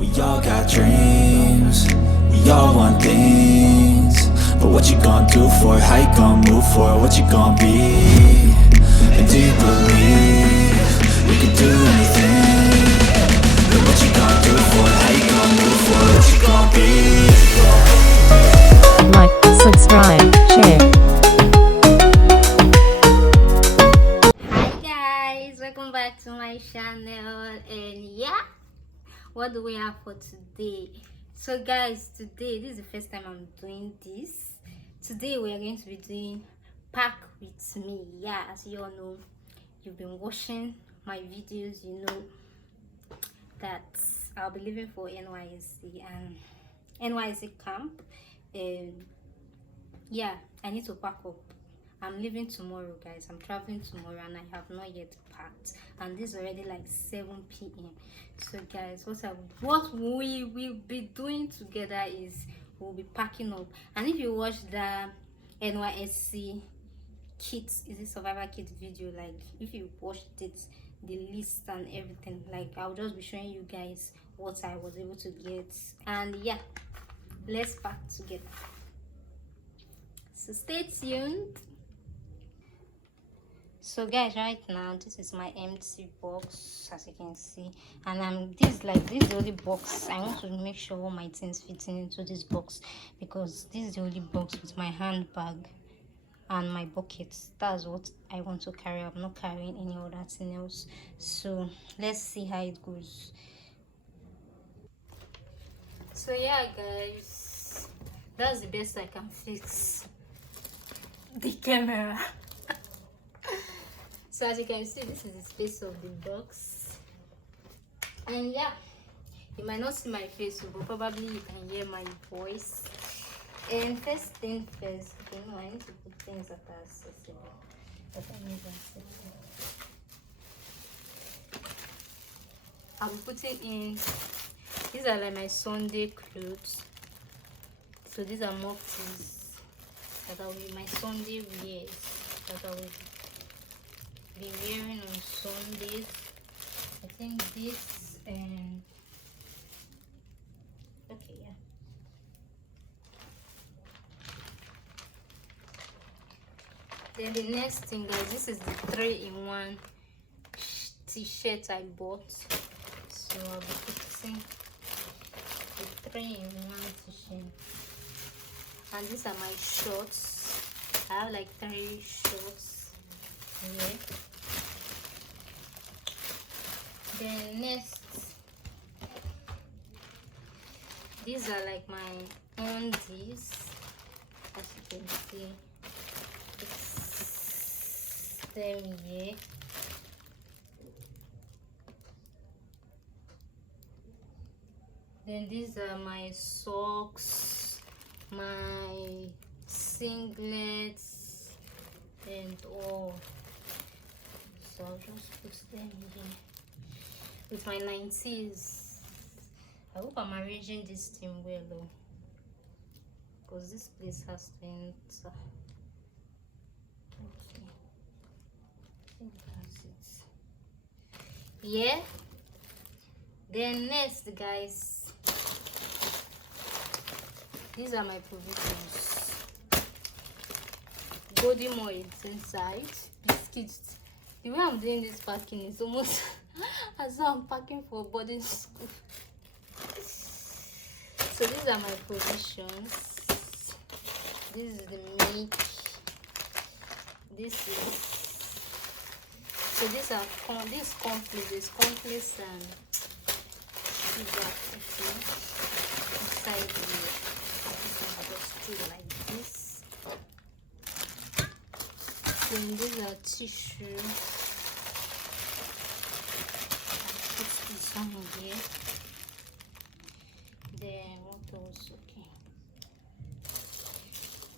We all got dreams, we all want things. But what you gonna do for it? How you gonna move for it? What you gonna be? And do you believe you can do anything? But what you gonna do for it? How you gonna move for it? What you gonna be? Like, subscribe, share. Hi guys, welcome back to my channel. And yeah, what do we have for today? So guys, today this is the first time I'm doing this. Today we are going to be doing pack with me. Yeah, as you all know, you've been watching my videos, you know that I'll be leaving for NYSC and NYSC camp. And yeah, I need to pack up. I'm leaving tomorrow, guys. I'm traveling tomorrow and I have not yet packed, and this is already like 7 p.m. So guys, what we will be doing together is we'll be packing up. And if you watch the NYSC kit, is it survivor kit video, like if you watched it, the list and everything, like I'll just be showing you guys what I was able to get. And yeah, let's pack together, so stay tuned. So guys, right now this is my empty box, as you can see, and this is the only box. I want to make sure all my things fitting into this box, because this is the only box with my handbag and my buckets. That's what I want to carry. I'm not carrying any other thing else. So let's see how it goes. So yeah guys, that's the best I can fix the camera. So as you can see, this is the space of the box. And yeah, you might not see my face, but probably you can hear my voice. And first thing first, okay, no, I need to put things that are accessible. I'll be putting in, these are like my Sunday clothes. So these are muftis that will be my Sunday wears that I will be wearing on Sundays. I think this and okay, yeah. Then the next thing, guys, this is the 3-in-1 t-shirt I bought. So I'll be putting the 3-in-1 t-shirt. And these are my shorts. I have like 3 shorts here. Then next, these are like my undies, as you can see. It's them here. Then these are my socks, my singlets, and all. So I'll just put them here with my 90s. I hope I'm arranging this thing well though, because this place has to enter. Okay, I think that's it. Yeah. Then next, guys, these are my provisions. Golden oil is inside, biscuits. The way I'm doing this packing is almost as though I'm packing for boarding school. So these are my provisions. This is the meat. This is, so these are this cornflakes. There's cornflakes and sugar inside here. Just do like this. Then these are tissue. Put this on here. Then what else? Okay,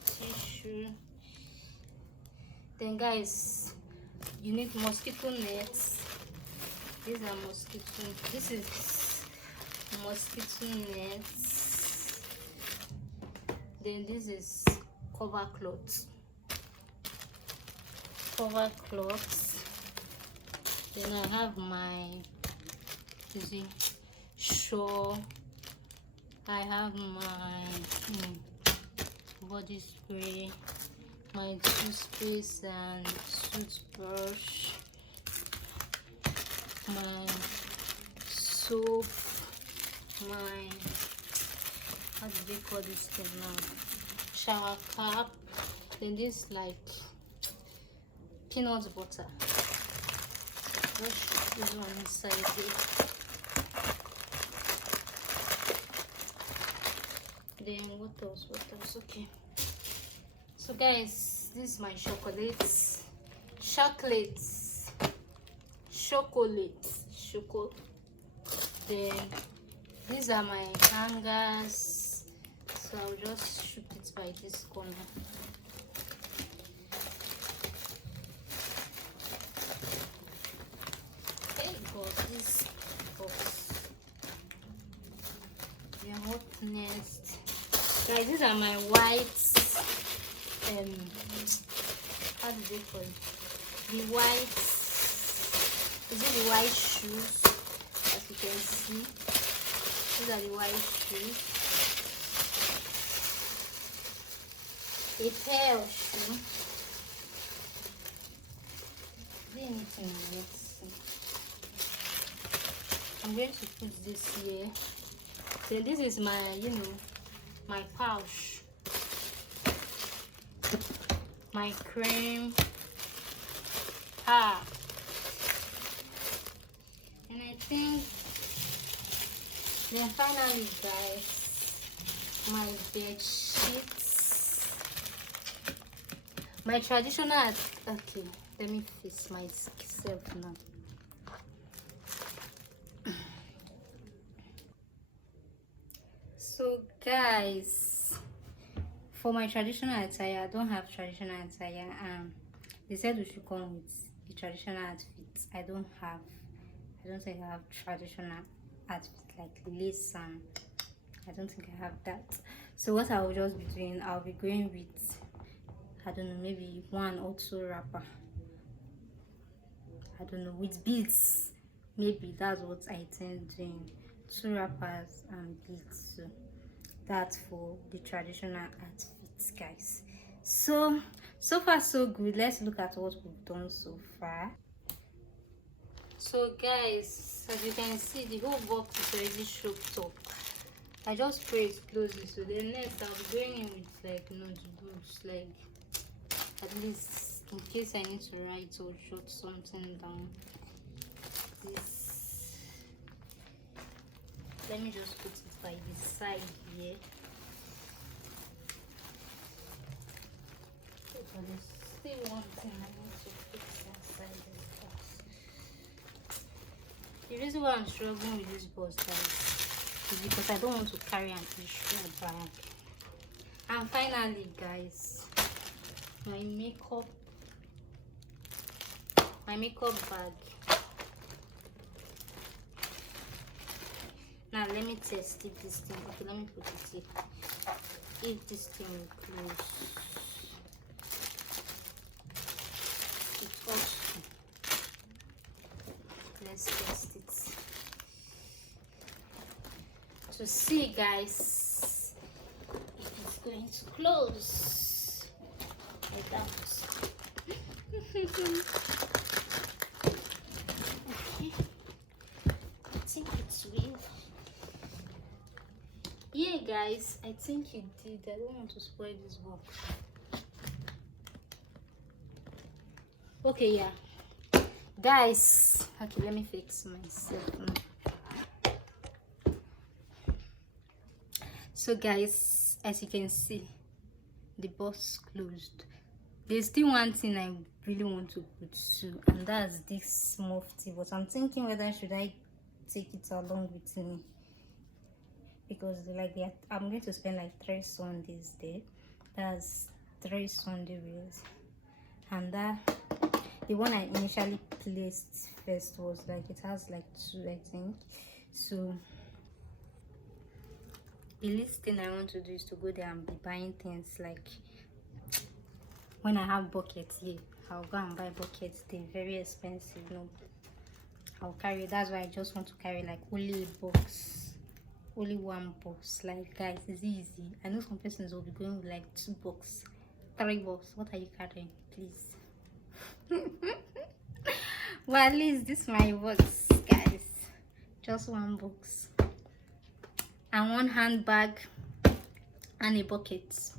tissue. Then guys, you need mosquito nets. These are mosquito. This is mosquito nets. Then this is cover cloth. Then I have my sure I have my body spray, my toothpaste and toothbrush, my soap, my, how do they call this thing now, shower cap, then this like peanut butter. Just this one inside it. Then what else? Okay, so guys, this is my chocolates. Then these are my hangers, so I'll just shoot it by this corner. Okay, got this box. Then what next? Guys, these are my white how do they call it? The white, is it the white shoes? As you can see, these are the white shoes. A pair of shoes. Anything, let's see. I'm going to put this here. Then this is my, my pouch, my cream pack, and I think then finally, guys, my bed sheets, my traditional. Okay, let me fix myself now. So guys, for my traditional attire, I don't have traditional attire. They said we should come with the traditional outfits. I don't think I have traditional outfit like lace, and I don't think I have that. So what I will just be doing, I'll be going with, I don't know, maybe 1 or 2 wrapper. I don't know, with beads. Maybe that's what I intend doing. 2 wrappers and beads. So that's for the traditional outfits, guys. So far so good. Let's look at what we've done so far. So guys, as you can see, the whole box is already choked up. I just spray it closely. So then next I'll be going in with like notebooks, like at least in case I need to write or jot something down. This, let me just put it by the side here. But there's still one thing I need to fix inside this box. The reason why I'm struggling with this box, guys, is because I don't want to carry an extra bag. And finally, guys, my makeup bag. Now let me test if this thing, okay, let me put it here, if this thing will close. It ought to. Let's test it to see, guys, if it's going to close like that. Okay. I think it's real. Yeah, guys, I think it did. I don't want to spoil this box. Okay, yeah, guys. Okay, let me fix myself now. So guys, as you can see, the box closed. There's still one thing I really want to put too, and that's this mufti, but I'm thinking whether should I take it along with me, because I'm going to spend like 3 Sundays there. That's 3 Sunday wears, and that the one I initially placed first was like, it has like 2, I think. So the least thing I want to do is to go there and be buying things. Like when I have buckets here, I'll go and buy buckets. They're very expensive. No, I'll carry. That's why I just want to carry like only a box only one box. Like, guys, it's easy. I know some persons will be going with like 2 box, 3 box. What are you carrying, please? Well, at least this is my box, guys. Just 1 box and 1 handbag and a bucket.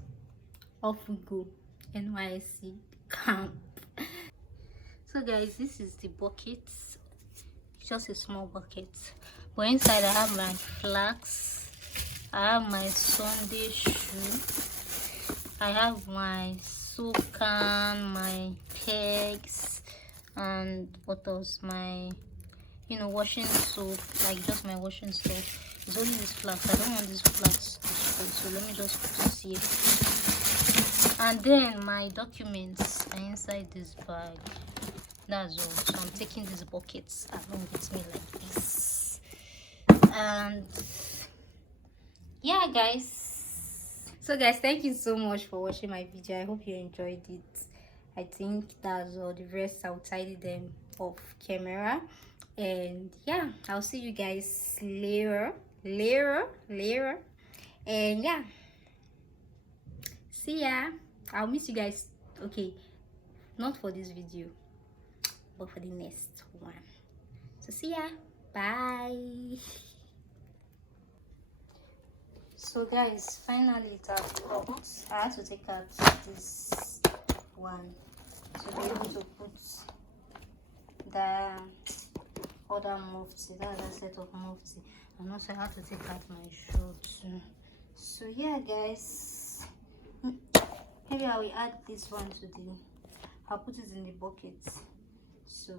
Off we go. NYSC camp. So guys, this is the bucket. It's just a small bucket, but inside I have my flax, I have my Sunday shoe, I have my soap can, my pegs, and what else, my washing soap, like just my washing stuff. It's only this flax. I don't want this flax to spoil, so let me just put this here. And then my documents are inside this bag. That's all. So I'm taking these buckets along with me like this. And yeah, guys. So guys, thank you so much for watching my video. I hope you enjoyed it. I think that's all. The rest I'll tidy them off camera. And yeah, I'll see you guys later. And yeah, see ya. I'll miss you guys. Okay, not for this video, but for the next one. So see ya. Bye. So guys, finally it has worked. I had to take out this one to be able to put the other mufti, the other set of mufti, and also I have to take out my shoe too. So yeah, guys, maybe I will add this one to the, I'll put it in the bucket. So